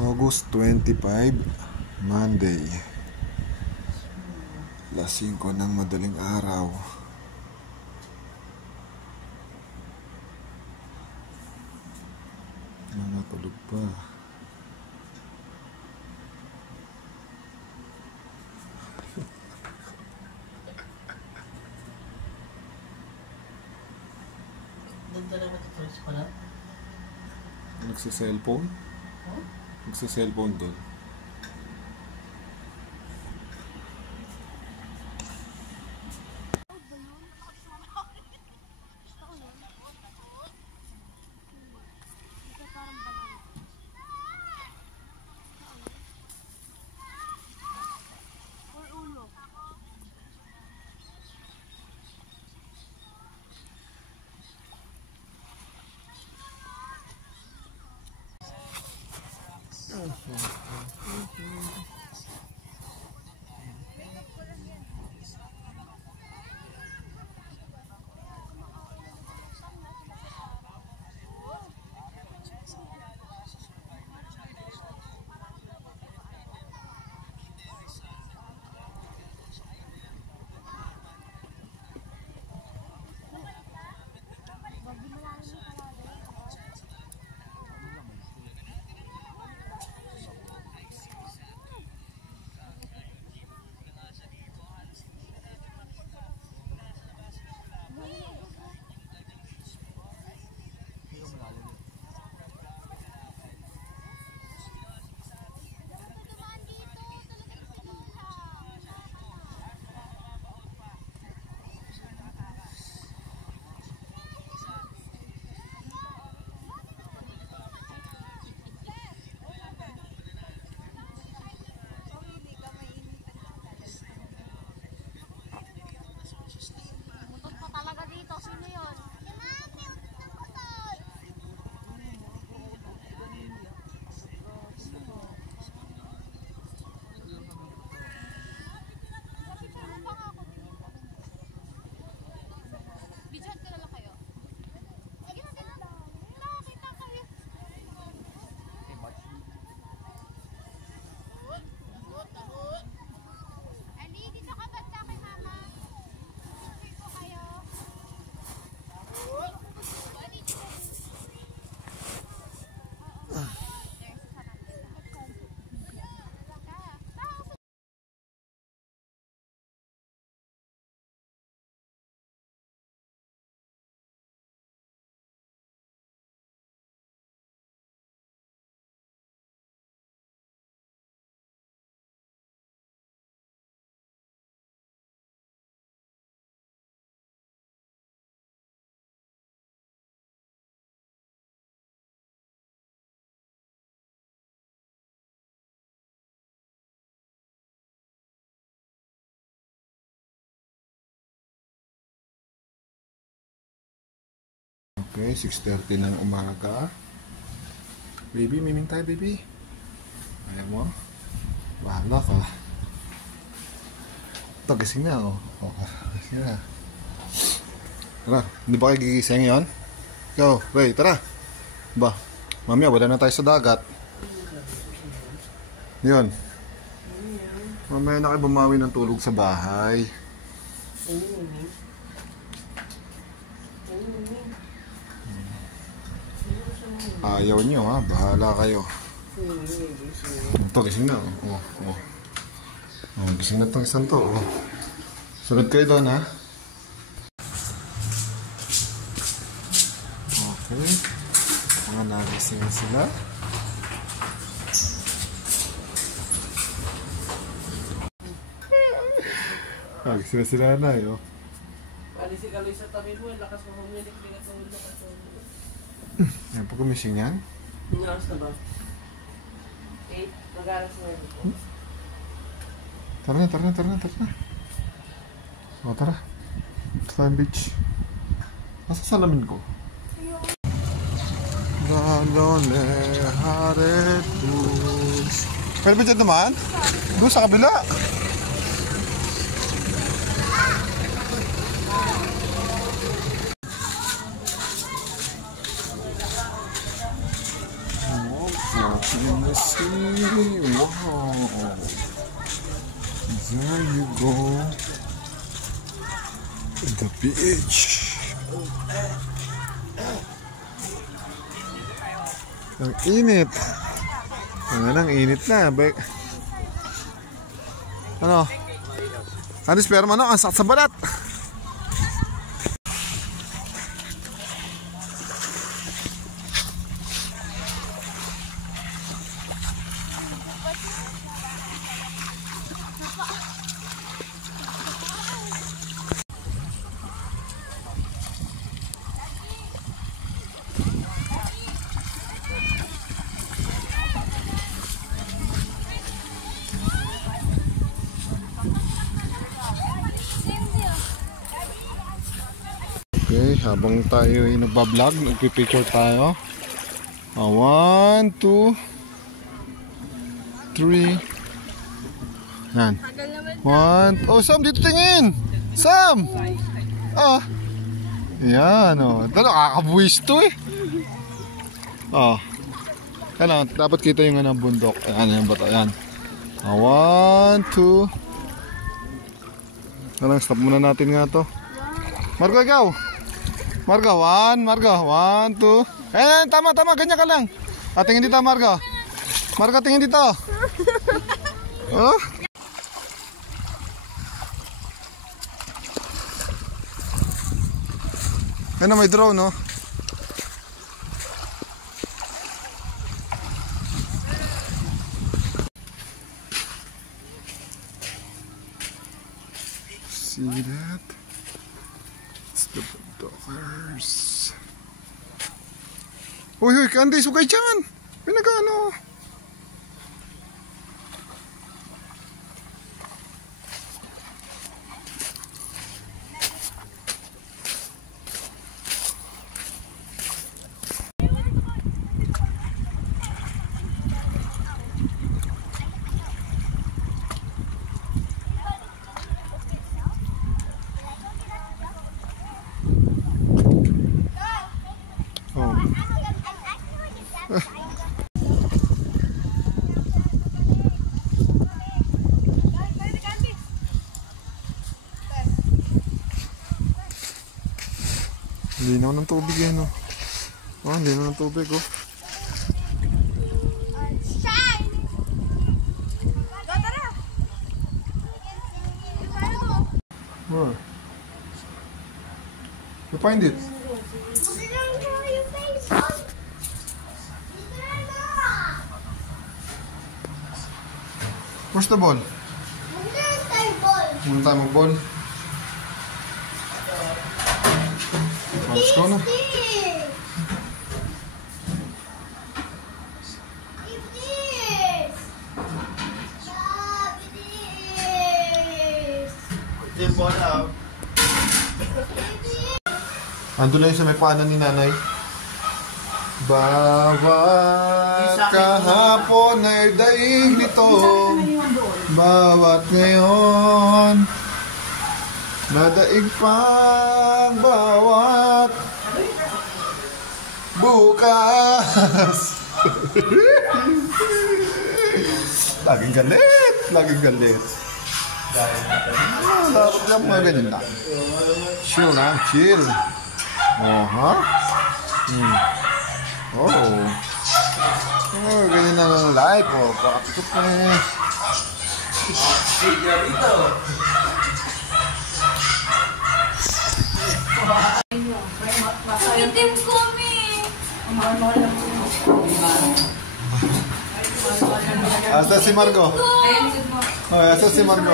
August 25, Monday. Alas 5 ng madaling araw. Mga tulog pa. Ganda naman ito pala. Nagsa-cellphone? Huh? Nagsa-cellphone doon. Okay, 6:30 ng umaga. Baby, miming tayo, baby. Ayaw mo? Bahala ka. Ito, gising na, oh. Gising na. Tara, hindi ba kayo gigising ngayon? Ikaw, Ray, tara. Ba, mamaya, wala na tayo sa dagat. Yun. Mamaya na kayo bumawi ng tulog sa bahay. Ayaw nyo, ha? Bahala kayo. Ito, gising na. Gising na itong isang to. Sunod kayo doon, ha? Okay. Mga nagising na sila. Gising na sila na, yo. Alisi ka sa tabi mo, lakas mo humilik, lakas mo humilik. Yan po gumising yan? Aras na ba? 8? Mag-aras na yun. Tara na. O, tara. Slime Beach. Nasa salamin ko? Lalone, Haret Boots. Pwede ba dyan naman? Doon sa kabila. in the sea. Wow. There you go. The beach. Ang init. Ang init na. Ano? Ano sperma no? Ang sakit sa balat. Okay, habang tayo ay nagbablog, nagpipicture tayo. 1, 2, 3. Yan. 1. Oh, Sam, dito tingin! Sam! Ah. Yan, oh. Ito, nakakabuwis to eh. Oh. Yan, dapat kita yung bundok. Ayan, yan ba ito? Ayan. 1, 2. Stop muna natin nga to. Margo, ikaw! Margo, 1, 2. Ayan, tama, ganyan ka lang. Tingin dito, Margo. Margo, tingin dito. Oh. Ayan na, may drone, no? See that? It's the dollars. Uy, Candy, sugay dyan. Pinagano. Linaw ng tubig yan, oh. Oh, linaw ng tubig, oh. Where? You find it? Where's the ball? Muna tayo mag-ball. Let's go na. Ando na yung sa may paanan ni nanay. Bawat kahapon ay daig nito, bawat ngayon nadaig pang bawat bukas. Laging galit. Larap lang mga ganyan lang. Chill lang, chill. Oh, ha? Oh, ganyan na lang life. Oh, pakapikot na eh. Itim kami. Asa si Margo? Oh, asa si Margo?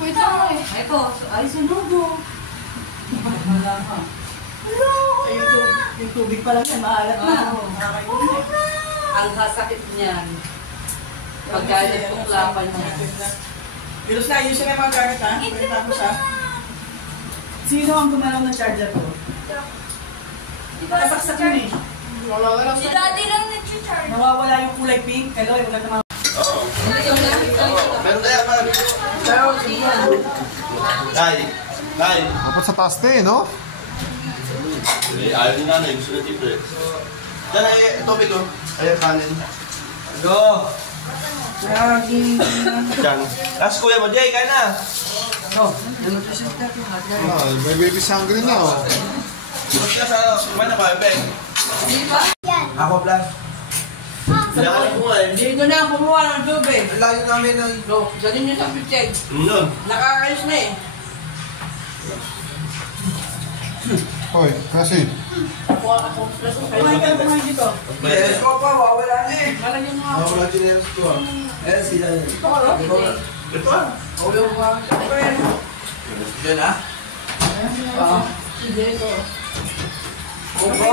Wait lang eh. Ito, ay sinubo. Yung tubig pa lang yan, maalat na. Ang sasakit niyan. Pagkalit kong lapan niya. Pilos na, yun siya mga gamit ha. Tapos ha. Sino ang gumalaw ng charger ko? Napaksak yun eh. Si daddy lang nag-charge. Nawawala yung kulay pink. Hello, yung ulat naman. Meron kaya pa. Tay. Dapat sa taas na eh, no? Ayaw ni nanay, gusto na tipo eh. Diyan ay tubig ko. Ayan, kanin. Go! Lagi. Diyan. Last kuya mo, Jay, kaya na. Oh, nutrition therapy. Ah, may baby's hungry na oh. Bukas ka sa kumana ba, Beng? Ako, plan. Kailangan ko nga eh. Dito na ang kumuha ng tubig. Layo namin ng... Go, galing nyo sa picture. Nun. Nakakayos na eh. Hoy, kasi. Kumain ka kumain dito. Yes, ko pa, wala na eh. Malagyan mo ako. Wala chineros ko ah. Eh, sila yun. Ito ka lang. Ito ah. O yung mga kapatid. Diyan ah. Oo. Dito. Opo.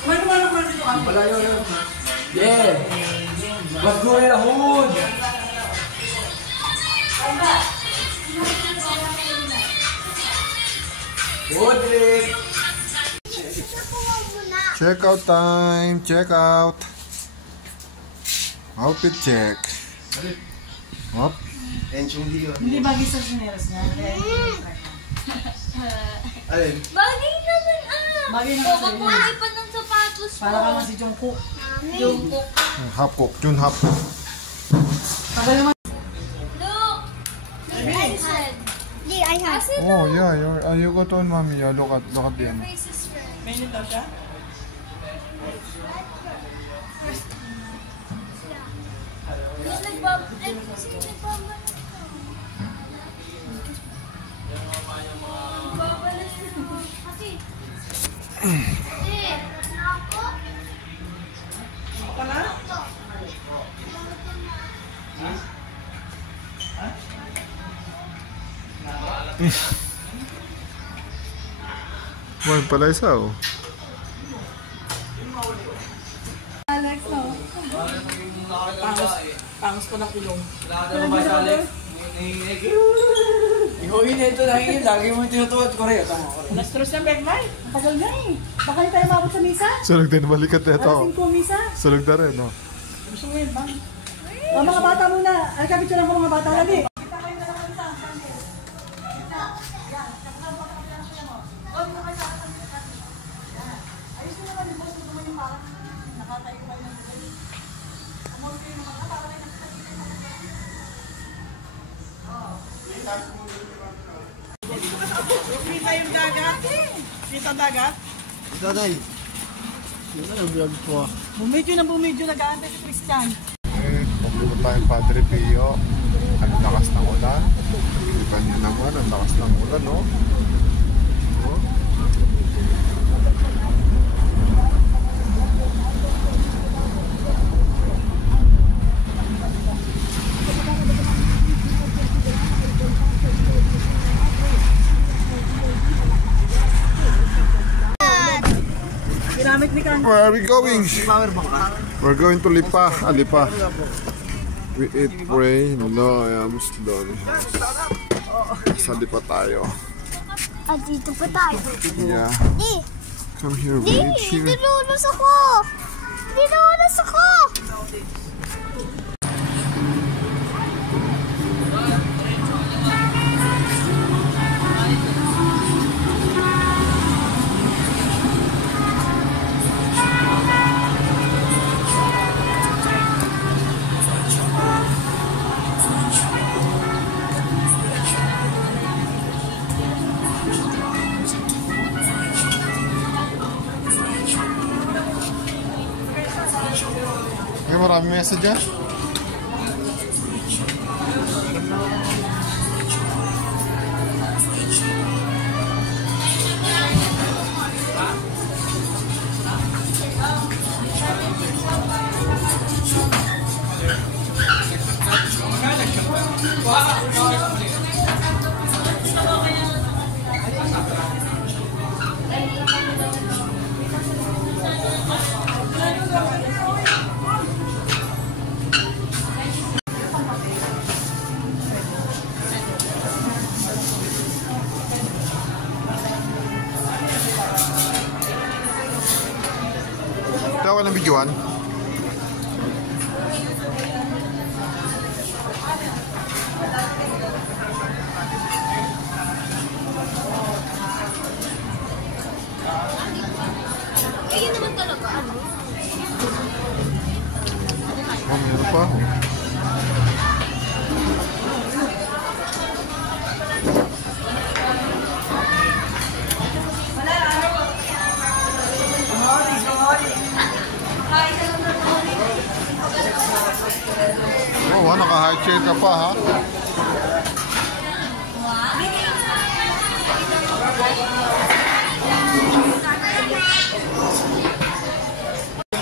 Kumain naman dito ka. Wala yun. Yeah. Let's go in the hood. Hood, Rick. Check out time. Check out. Outfit check. Up. Enchong di ko. Hindi bagay sa sineras niya. Alin? Bagay naman Bagay naman Oo, sa'yo. kulay pa ng sapatos mo. Para ka nga si Jungkook. Jungkook. Hapkok. Jun hapkok. Tagal naman. Look! I had. I had. Oh yeah, you got on mommy. Yeah, look at them. Face is red. May nito siya? Yung nagbabalik. Sino nagbabalik? Nagbabalik na. Kasi. Ako? Ako na? Well, pala isa oh. Alex, no? Pangos pa ng ilong. Ihuhin na ito lang yun. Lagi mo tinutuwad ko rin. Nastros na, Begmay. Ang tagal na eh. Baka hindi tayo mabot sa misa. Sunog din balikat na ito. Alasing ko misa. Sunog na rin oh. Gusto mo yun, bang? O, mga bata muna. Ay, kapit lang po mga bata. Lali. Kita yung dagat. Kita dagat. Daday. Bumidyo na bumidyo. Nag-aantay si Christian. Eh, pupunta tayong Padre Pio. Ang lakas ng ulan. Kita niyo naman, ang lakas ng ulan, no? Oh. Ginamit ni Kang. Where are we going? We're going to Lipa. Lipa. We eat, pray. No, I am done. Sa Lipa tayo. At dito pa tayo. Yeah. Di! Come here, we eat here. Nilulos ako! Nilulos ako! May maraming message dyan. Tawa ng videoan. Ayun naman talaga, ano? Oh, meron pa. Oh, naka-high chair ka pa, ha?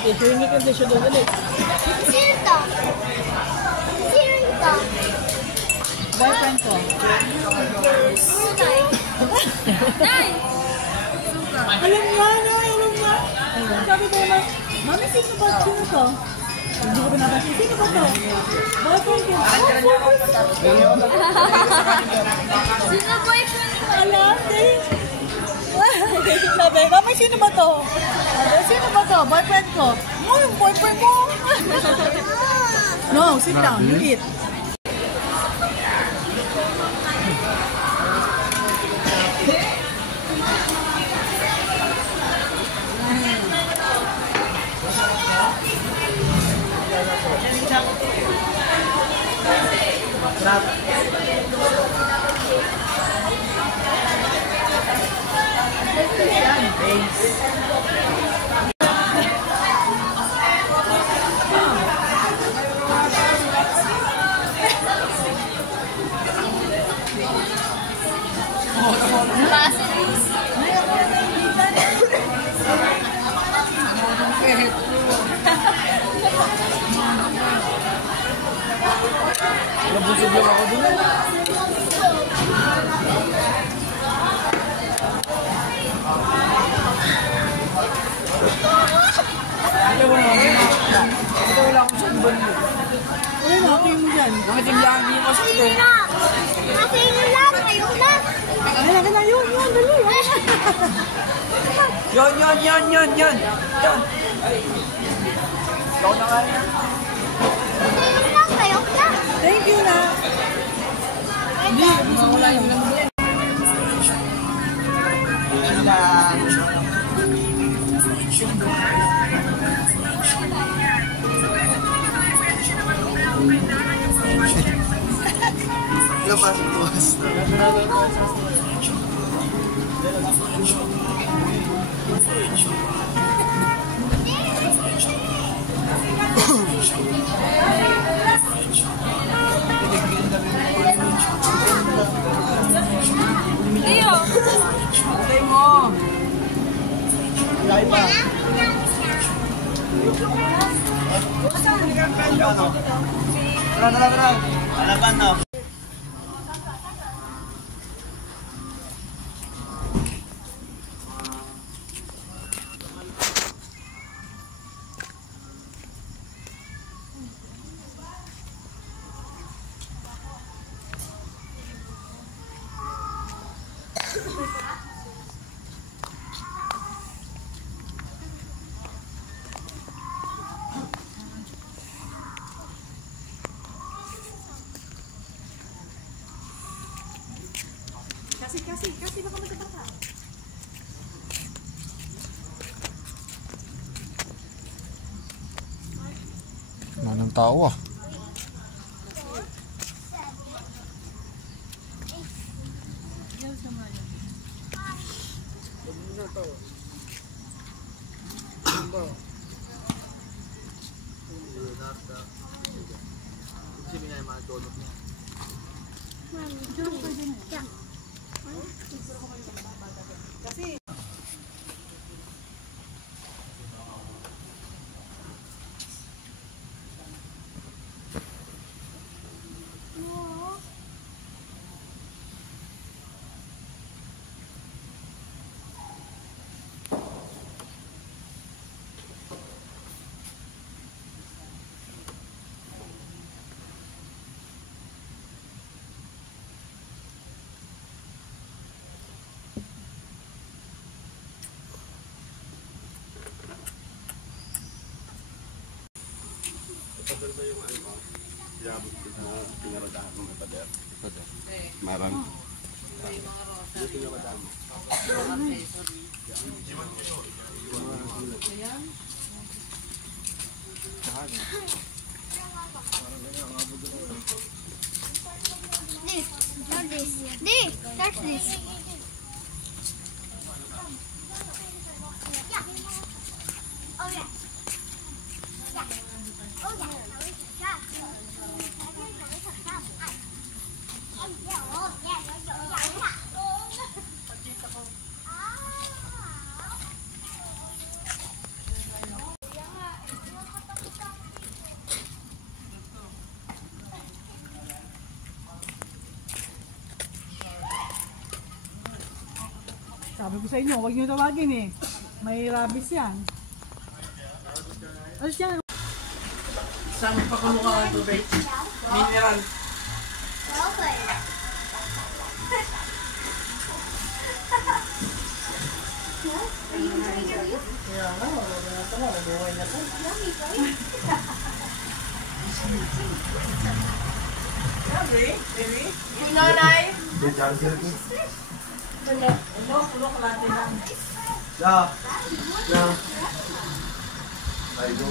Hindi ka siya doon ulit. Sino to? Sino to? Boyfriend ko. Nay! Alam nga, no? Alam nga. Sabi ko naman, Mami, sino ba? Sino to? Hindi ko pinapansin. Sino ba to? Boyfriend ko. Sino boyfriend ko? Alam, dahil. Sabi, Mami, sino ba to? Sabi, sino ba to? Boyfriend ko. Oh, yung boyfriend mo. No, sit down. You eat. Nabusog lang ako dun. Ito wala akong sunban mo. Ano na, okay mo dyan. Mga timlahan niyo kasi ito. Kasi yun lang, ayun lang. Ayun na, yun, dali. Yon. Yon. Ikaw na nga rin. Ayun lang, ayun lang. Thank you na. Hindi, wala yung lang. Leo! Patay mo. Laki pa. Tara. Alaban na. Kasi baka magkakata. Manang tao, ah. Marang. Where's this? Yeah. Oh yeah. Yeah. Oh yeah. Yeah. Sabi ko sa inyo, huwag nyo tawagin eh. May rabies yan. Ano siya? Saan pa kumukha ng tubig? Mineral. Okay. Nanay! Na. Na. Ay, go.